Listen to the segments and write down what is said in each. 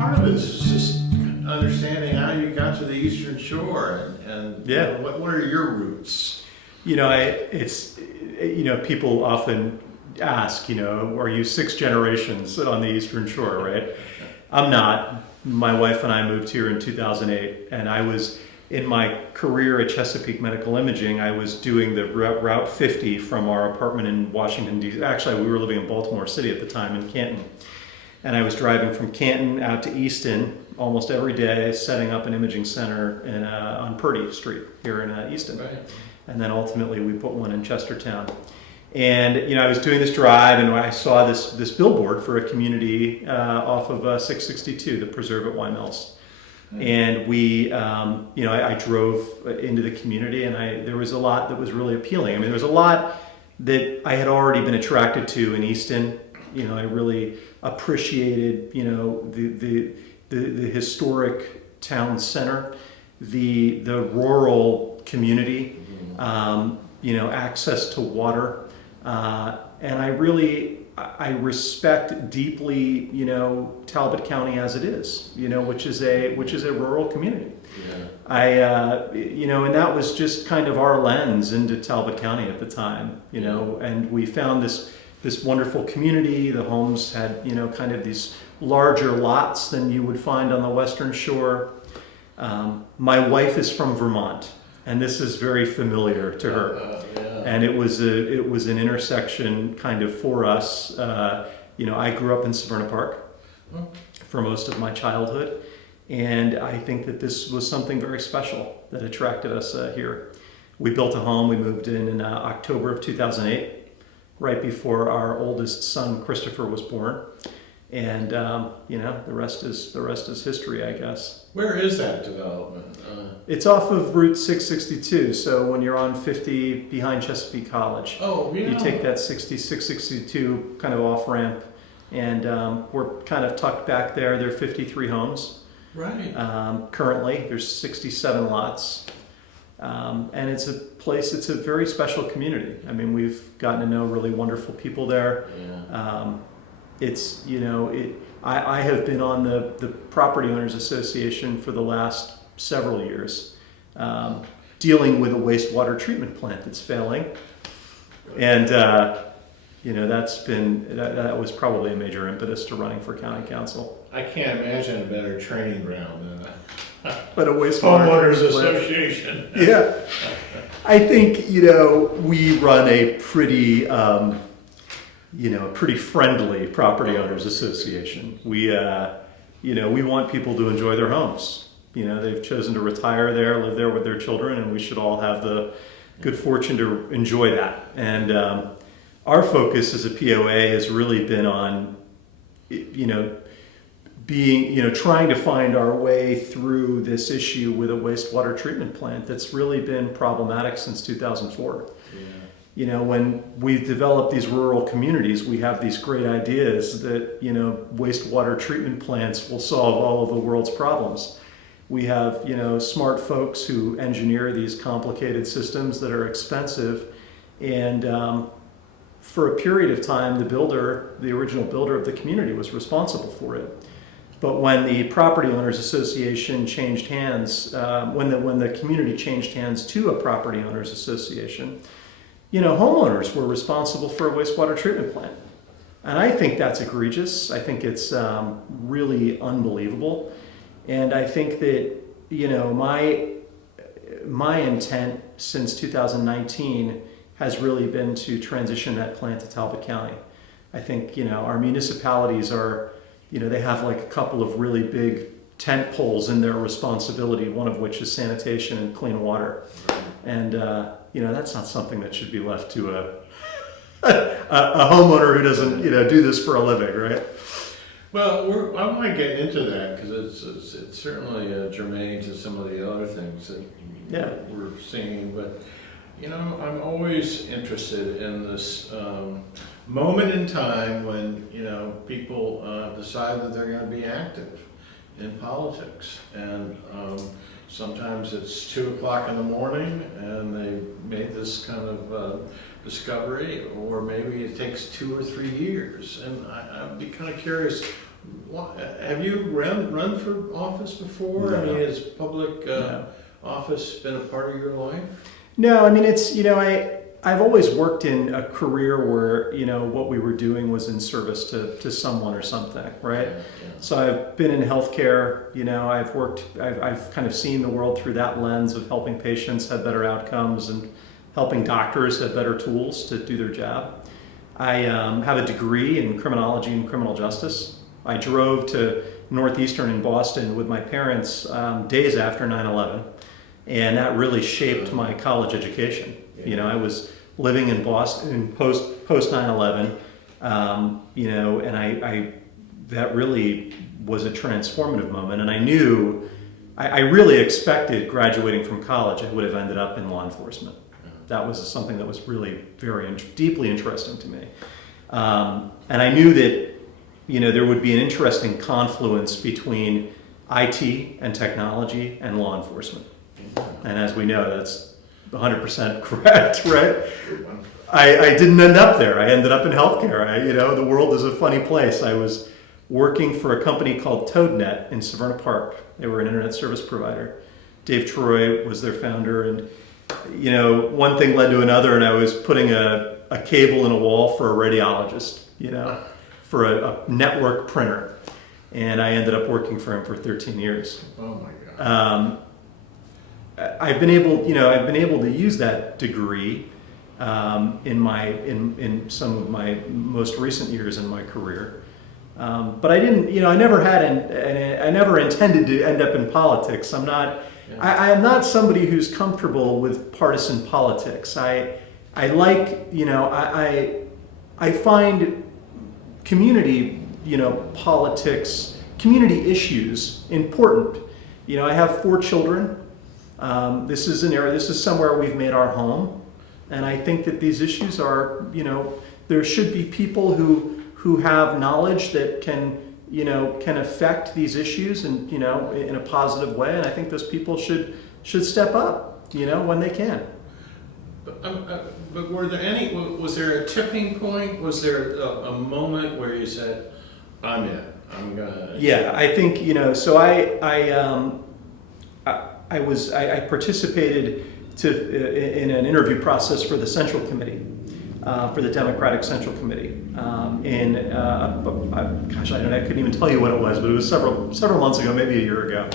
part of it is just understanding how you got to the Eastern Shore and Yeah. what are your roots? People often ask, are you 6 generations on the Eastern Shore, right? I'm not. My wife and I moved here in 2008, and I was in my career at Chesapeake Medical Imaging. I was doing the Route 50 from our apartment in Washington, D.C. Actually, we were living in Baltimore City at the time, in Canton. And I was driving from Canton out to Easton almost every day, setting up an imaging center on Purdy Street here in Easton. Right. And then ultimately we put one in Chestertown. And I was doing this drive, and I saw this billboard for a community off of 662, the Preserve at Y Mills. And I drove into the community, and there was a lot that was really appealing. I mean, there was a lot that I had already been attracted to in Easton. I really appreciated, the historic town center, the rural community, access to water, and I respect deeply, Talbot County as it is, which is a rural community. Yeah. And that was just kind of our lens into Talbot County at the time, and we found this wonderful community. The homes had, kind of these larger lots than you would find on the Western Shore. My wife is from Vermont, and this is very familiar to her. Yeah. And it was an intersection kind of for us. I grew up in Severna Park for most of my childhood, and I think that this was something very special that attracted us here. We built a home. We moved in October of 2008. Right before our oldest son Christopher was born, and the rest is history, I guess. Where is that development? It's off of Route 662. So when you're on 50 behind Chesapeake College, you take that 662 kind of off ramp, and we're kind of tucked back there. There are 53 homes. Right. Currently, there's 67 lots. And it's a place, it's a very special community. I mean, we've gotten to know really wonderful people there. Yeah. I have been on the Property Owners Association for the last several years, dealing with a wastewater treatment plant that's failing. And, that was probably a major impetus to running for county council. I can't imagine a better training ground than But a wastewater homeowners treatment plant. association. Yeah. I think, we run a pretty, pretty friendly property owners association. We want people to enjoy their homes. They've chosen to retire there, live there with their children, and we should all have the good fortune to enjoy that. And our focus as a POA has really been on, trying to find our way through this issue with a wastewater treatment plant that's really been problematic since 2004. Yeah. When we've developed these rural communities, we have these great ideas that, wastewater treatment plants will solve all of the world's problems. We have, smart folks who engineer these complicated systems that are expensive. And for a period of time, the original builder of the community was responsible for it. But when the Property Owners Association changed hands, when the community changed hands to a Property Owners Association, homeowners were responsible for a wastewater treatment plant. And I think that's egregious. I think it's really unbelievable. And I think that, my intent since 2019 has really been to transition that plant to Talbot County. I think, our municipalities are, they have like a couple of really big tent poles in their responsibility, one of which is sanitation and clean water. And, that's not something that should be left to a homeowner who doesn't, do this for a living, right? Well, I want to get into that because it's certainly germane to some of the other things that we're seeing. But, I'm always interested in this moment in time when, people decide that they're going to be active in politics. And sometimes it's 2 o'clock in the morning and they made this kind of discovery, or maybe it takes 2 or 3 years. And I'd be kind of curious, Have you run for office before? No. I mean, has public No. office been a part of your life? No, I mean, it's, I've always worked in a career where, what we were doing was in service to someone or something, right? Yeah. So I've been in healthcare, I've kind of seen the world through that lens of helping patients have better outcomes and helping doctors have better tools to do their job. I have a degree in criminology and criminal justice. I drove to Northeastern in Boston with my parents days after 9/11, and that really shaped my college education. Yeah. I was living in Boston post 9/11, and I that really was a transformative moment. And I knew, I really expected graduating from college, I would have ended up in law enforcement. That was something that was really very deeply interesting to me. And I knew that, there would be an interesting confluence between IT and technology and law enforcement. And as we know, that's 100% correct, right? Good one. I didn't end up there. I ended up in healthcare. The world is a funny place. I was working for a company called ToadNet in Severna Park. They were an internet service provider. Dave Troy was their founder, and one thing led to another, and I was putting a cable in a wall for a radiologist, for a network printer. And I ended up working for him for 13 years. Oh my God. I've been able to use that degree in some of my most recent years in my career. But I didn't, I never intended to end up in politics. I am not somebody who's comfortable with partisan politics. I find community, politics, community issues important. I have 4 children. This is somewhere we've made our home. And I think that these issues are, there should be people who have knowledge that can affect these issues and, in a positive way. And I think those people should step up, when they can. But was there a tipping point? Was there a moment where you said, I'm in, I'm gonna... Yeah, I think, so I participated in an interview process for the Central Committee, for the Democratic Central Committee. I couldn't even tell you what it was, but it was several months ago, maybe a year ago.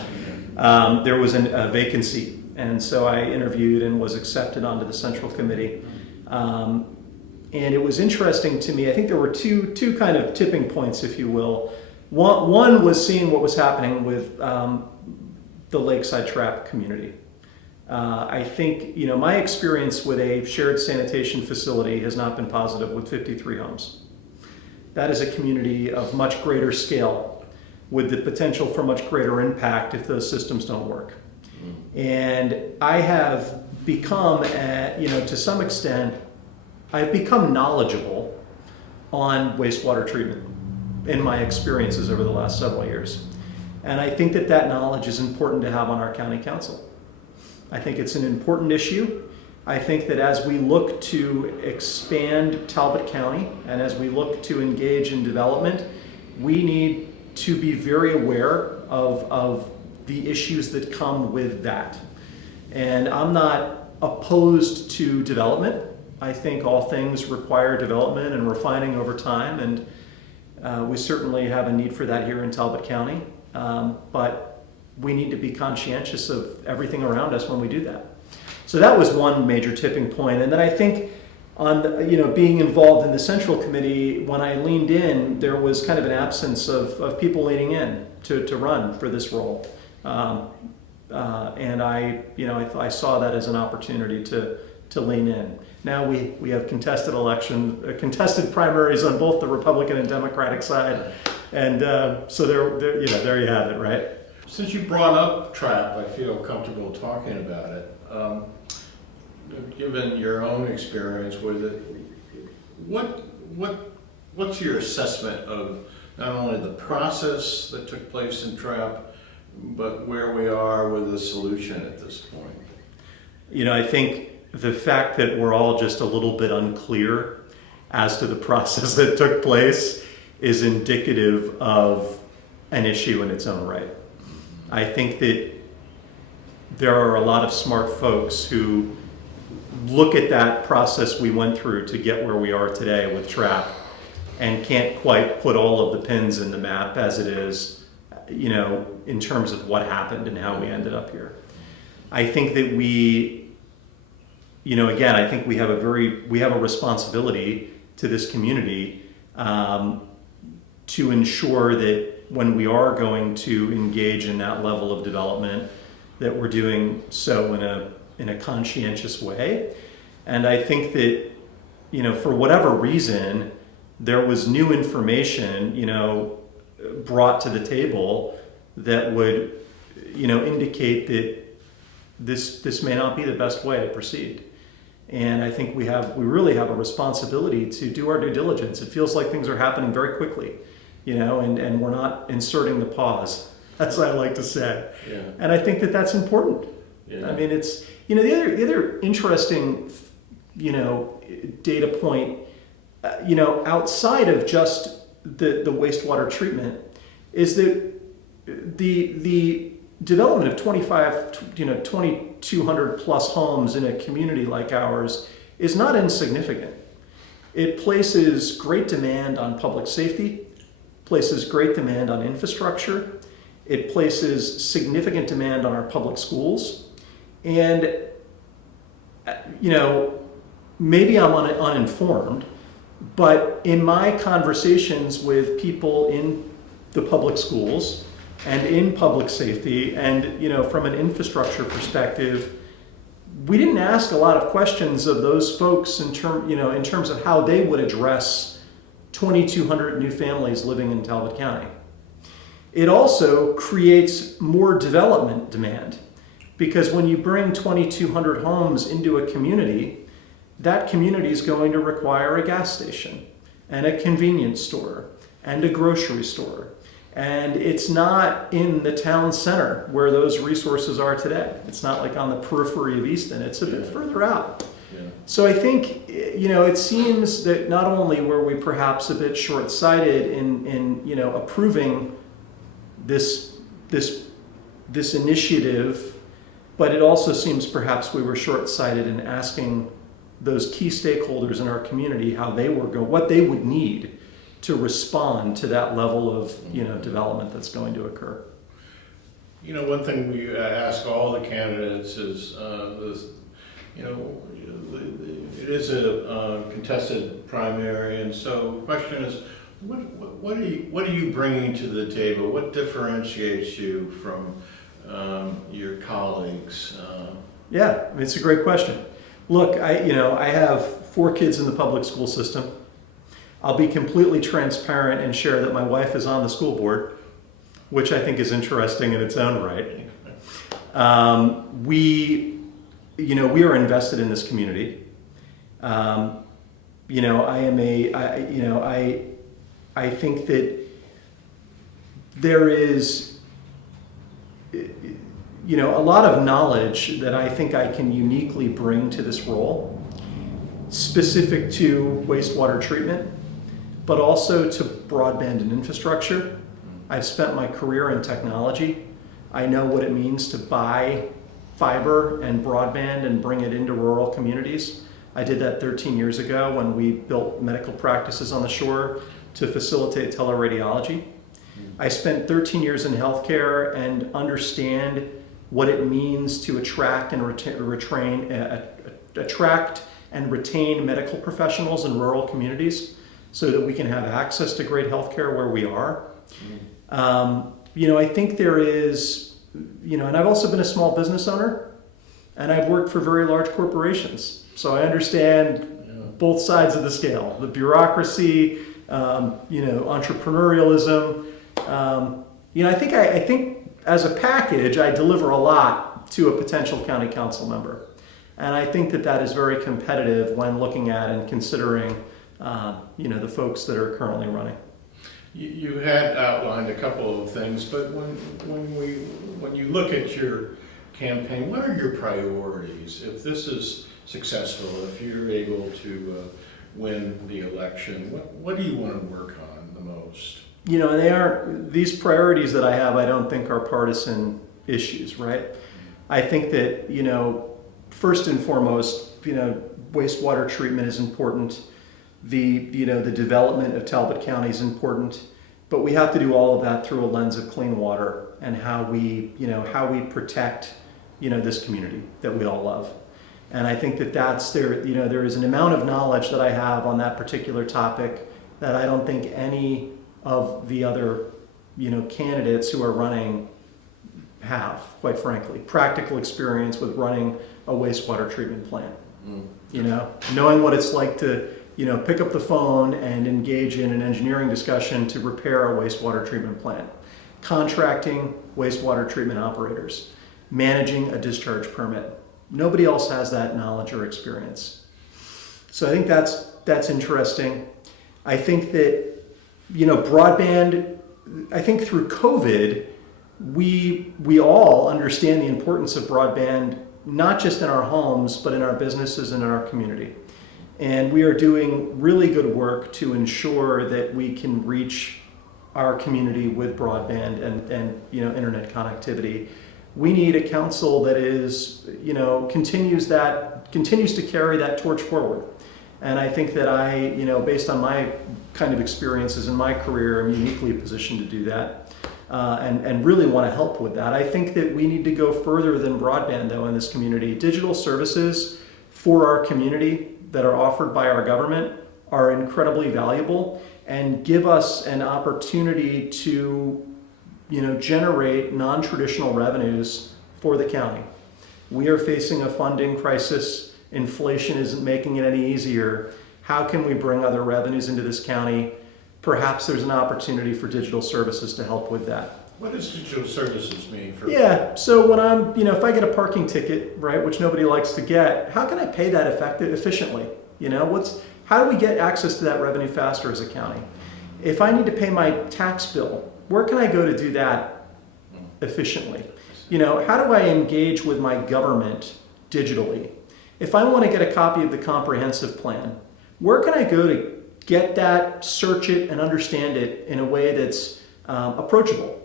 There was a vacancy, and so I interviewed and was accepted onto the Central Committee. And it was interesting to me. I think there were two kind of tipping points, if you will. One was seeing what was happening with the Lakeside Trap community. I think, my experience with a shared sanitation facility has not been positive with 53 homes. That is a community of much greater scale with the potential for much greater impact if those systems don't work. And I have become, to some extent, I've become knowledgeable on wastewater treatment in my experiences over the last several years. And I think that knowledge is important to have on our county council. I think it's an important issue. I think that as we look to expand Talbot County and as we look to engage in development, we need to be very aware of the issues that come with that. And I'm not opposed to development. I think all things require development and refining over time, and we certainly have a need for that here in Talbot County. But we need to be conscientious of everything around us when we do that. So that was one major tipping point. And then I think on being involved in the Central Committee, when I leaned in, there was kind of an absence of people leaning in to run for this role. And I saw that as an opportunity to lean in. Now we have contested primaries on both the Republican and Democratic side, and so there you have it, right? Since you brought up TRAP, I feel comfortable talking about it. Given your own experience with it, what's your assessment of not only the process that took place in TRAP, but where we are with the solution at this point? I think the fact that we're all just a little bit unclear as to the process that took place is indicative of an issue in its own right. I think that there are a lot of smart folks who look at that process we went through to get where we are today with TRAP and can't quite put all of the pins in the map as it is, you know, in terms of what happened and how we ended up here. I think that we, you know, again, I think we have a responsibility to this community to ensure that when we are going to engage in that level of development, that we're doing so in a conscientious way. And I think that, you know, for whatever reason, there was new information, you know, brought to the table that would, you know, indicate that this may not be the best way to proceed. And I think we really have a responsibility to do our due diligence. It feels like things are happening very quickly, you know, and we're not inserting the pause, as I like to say. Yeah. And I think that that's important. Yeah. I mean, it's, you know, the other interesting, you know, data point, you know, outside of just the wastewater treatment, is that the development of 2,200 plus homes in a community like ours is not insignificant. It places great demand on public safety, places great demand on infrastructure, it places significant demand on our public schools, and, you know, maybe I'm uninformed, but in my conversations with people in the public schools and in public safety and, you know, from an infrastructure perspective, we didn't ask a lot of questions of those folks in terms of how they would address 2,200 new families living in Talbot County. It also creates more development demand, because when you bring 2,200 homes into a community, that community is going to require a gas station and a convenience store and a grocery store. And it's not in the town center where those resources are today. It's not like on the periphery of Easton. It's a bit further out. Yeah. So I think, you know, it seems that not only were we perhaps a bit short-sighted in you know, approving this initiative, but it also seems perhaps we were short-sighted in asking those key stakeholders in our community how they were what they would need to respond to that level of, you know, development that's going to occur. You know, one thing we ask all the candidates is, you know, it is a contested primary, and so the question is, what are you bringing to the table? What differentiates you from your colleagues? Yeah, I mean, it's a great question. Look, I have 4 kids in the public school system. I'll be completely transparent and share that my wife is on the school board, which I think is interesting in its own right. We are invested in this community. You know, I think that there is, you know, a lot of knowledge that I think I can uniquely bring to this role, specific to wastewater treatment, but also to broadband and infrastructure. I've spent my career in technology. I know what it means to buy fiber and broadband and bring it into rural communities. I did that 13 years ago when we built medical practices on the shore to facilitate teleradiology. I spent 13 years in healthcare and understand what it means to attract and retain medical professionals in rural communities so that we can have access to great healthcare where we are. You know, I think there is, you know, and I've also been a small business owner, and I've worked for very large corporations. So I understand both sides of the scale, the bureaucracy, you know, entrepreneurialism. You know, I think as a package, I deliver a lot to a potential county council member. And I think that is very competitive when looking at and considering, you know, the folks that are currently running. You had outlined a couple of things, but when you look at your campaign, what are your priorities? If this is successful, if you're able to win the election, what do you want to work on the most? you know, and they aren't, these priorities that I have, I don't think are partisan issues, right? I think that, you know, first and foremost, you know, wastewater treatment is important. You know, the development of Talbot County is important, but we have to do all of that through a lens of clean water and how we, you know, how we protect, you know, this community that we all love. And I think that that's there, you know, there is an amount of knowledge that I have on that particular topic that I don't think any of the other, you know, candidates who are running have, quite frankly. Practical experience with running a wastewater treatment plant. You know, knowing what it's like to, you know, pick up the phone and engage in an engineering discussion to repair a wastewater treatment plant. Contracting wastewater treatment operators. Managing a discharge permit. Nobody else has that knowledge or experience. So I think that's interesting. I think that, you know, broadband, I think through COVID, we all understand the importance of broadband, not just in our homes, but in our businesses and in our community. And we are doing really good work to ensure that we can reach our community with broadband and you know, internet connectivity. We need a council that is, you know, continues to carry that torch forward. And I think that I, you know, based on my kind of experiences in my career, I'm uniquely positioned to do that. And really want to help with that. I think that we need to go further than broadband, though, in this community. Digital services for our community that are offered by our government are incredibly valuable and give us an opportunity to, you know, generate non-traditional revenues for the county. We are facing a funding crisis. Inflation isn't making it any easier. How can we bring other revenues into this county? Perhaps there's an opportunity for digital services to help with that. What does digital services mean for? Yeah, so when I'm, you know, if I get a parking ticket, right, which nobody likes to get, how can I pay that efficiently? You know, how do we get access to that revenue faster as a county? If I need to pay my tax bill, where can I go to do that efficiently? You know, how do I engage with my government digitally? If I want to get a copy of the comprehensive plan, where can I go to get that, search it, and understand it in a way that's approachable?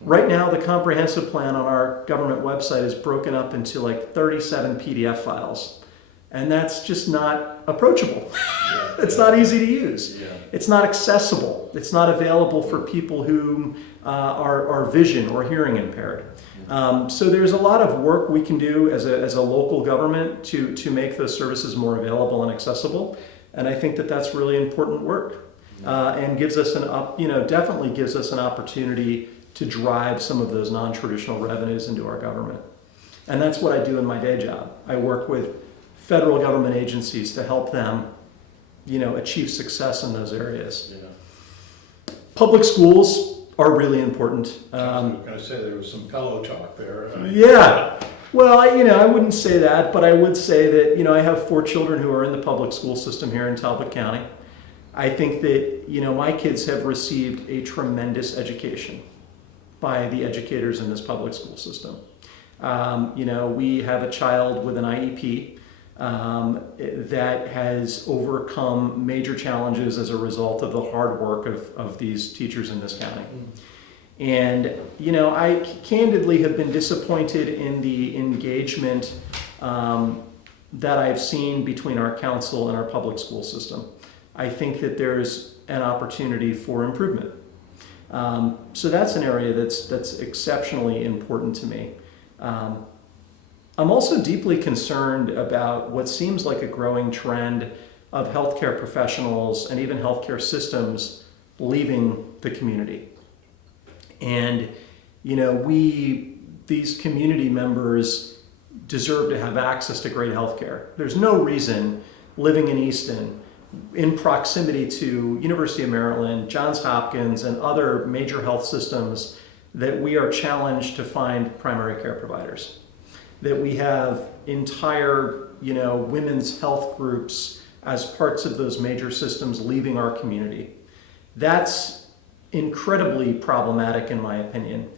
Right now, the comprehensive plan on our government website is broken up into like 37 PDF files. And that's just not approachable. Yeah. It's not easy to use. Yeah. It's not accessible. It's not available for people who are vision or hearing impaired. So there's a lot of work we can do as a local government to make those services more available and accessible. And I think that that's really important work and gives us definitely gives us an opportunity to drive some of those non-traditional revenues into our government. And that's what I do in my day job. I work with federal government agencies to help them, you know, achieve success in those areas. Yeah. Public schools are really important. I was going to say there was some pillow talk there. Yeah. Well, I wouldn't say that, but I would say that, you know, I have 4 children who are in the public school system here in Talbot County. I think that, you know, my kids have received a tremendous education by the educators in this public school system. You know, we have a child with an IEP that has overcome major challenges as a result of the hard work of these teachers in this county. And, you know, I candidly have been disappointed in the engagement that I've seen between our council and our public school system. I think that there's an opportunity for improvement. So that's an area that's exceptionally important to me. I'm also deeply concerned about what seems like a growing trend of healthcare professionals and even healthcare systems leaving the community. And, you know, these community members deserve to have access to great healthcare. There's no reason living in Easton, in proximity to University of Maryland, Johns Hopkins, and other major health systems, that we are challenged to find primary care providers. That we have entire, you know, women's health groups as parts of those major systems leaving our community. That's incredibly problematic in my opinion.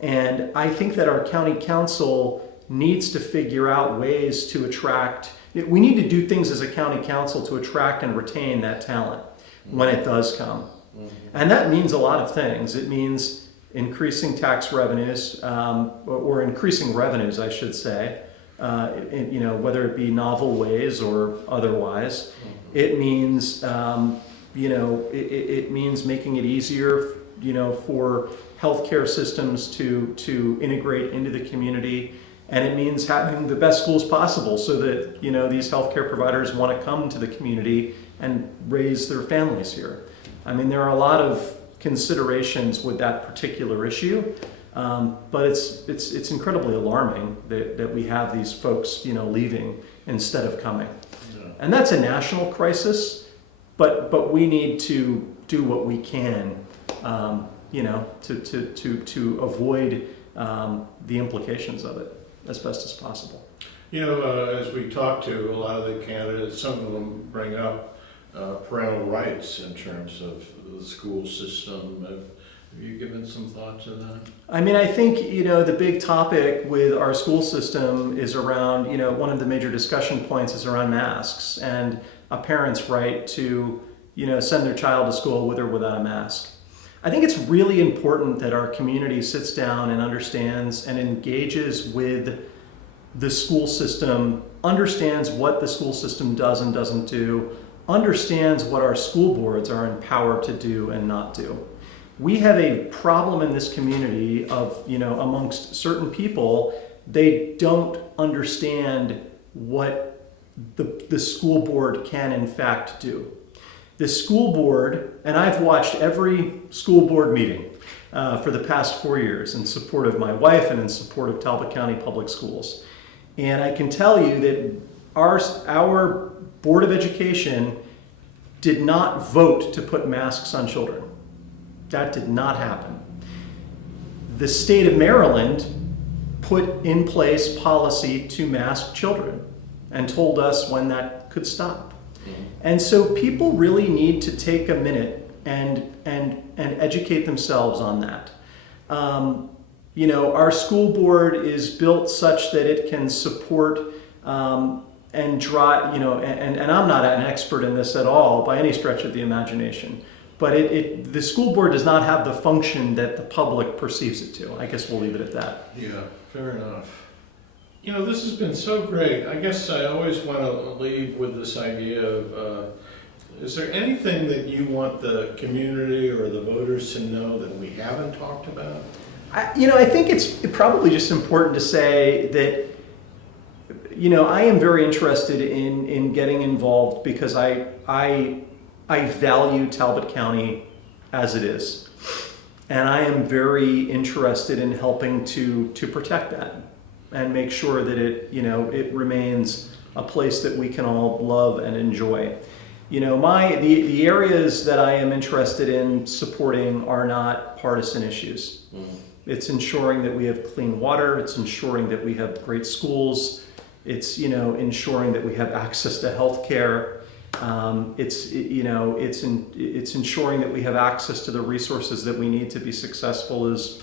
And I think that our county council needs to figure out ways to attract, we need to do things as a county council to attract and retain that talent when it does come. And that means a lot of things. It means increasing tax revenues, or increasing revenues, I should say, whether it be novel ways or otherwise. It means, it means making it easier, for healthcare systems to integrate into the community. And it means having the best schools possible so that, these healthcare providers want to come to the community and raise their families here. I mean, there are a lot of considerations with that particular issue, but it's incredibly alarming that we have these folks, leaving instead of coming. Yeah. And that's a national crisis, but we need to do what we can, to avoid the implications of it as best as possible. As we talk to a lot of the candidates, some of them bring up parental rights in terms of the school system. Have you given some thought to that? I mean, I think, the big topic with our school system is around, one of the major discussion points is around masks and a parent's right to, send their child to school with or without a mask. I think it's really important that our community sits down and understands and engages with the school system, understands what the school system does and doesn't do, understands what our school boards are empowered to do and not do. We have a problem in this community of, amongst certain people, they don't understand what the school board can in fact do. The school board, and I've watched every school board meeting for the past 4 years in support of my wife and in support of Talbot County Public Schools. And I can tell you that our Board of Education did not vote to put masks on children. That did not happen. The state of Maryland put in place policy to mask children and told us when that could stop. And so people really need to take a minute and educate themselves on that. Our school board is built such that it can support and drive, and I'm not an expert in this at all by any stretch of the imagination, but the school board does not have the function that the public perceives it to. I guess we'll leave it at that. Yeah, fair enough. This has been so great. I guess I always want to leave with this idea of, is there anything that you want the community or the voters to know that we haven't talked about? I think it's probably just important to say that, I am very interested in getting involved because I value Talbot County as it is. And I am very interested in helping to protect that and make sure that it remains a place that we can all love and enjoy. The areas that I am interested in supporting are not partisan issues. It's ensuring that we have clean water. It's ensuring that we have great schools. It's ensuring that we have access to health care. It's ensuring that we have access to the resources that we need to be successful as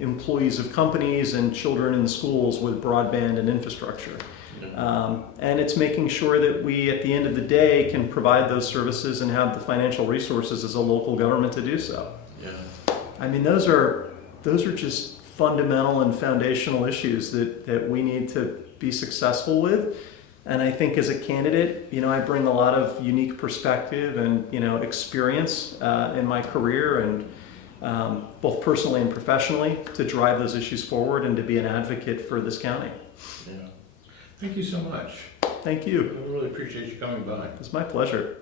employees of companies and children in schools with broadband and infrastructure. And it's making sure that we, at the end of the day, can provide those services and have the financial resources as a local government to do so. Yeah. I mean, those are just fundamental and foundational issues that we need to be successful with. And I think as a candidate, I bring a lot of unique perspective and, experience in my career and both personally and professionally to drive those issues forward and to be an advocate for this county. Yeah. Thank you so much. Thank you. I really appreciate you coming by. It's my pleasure.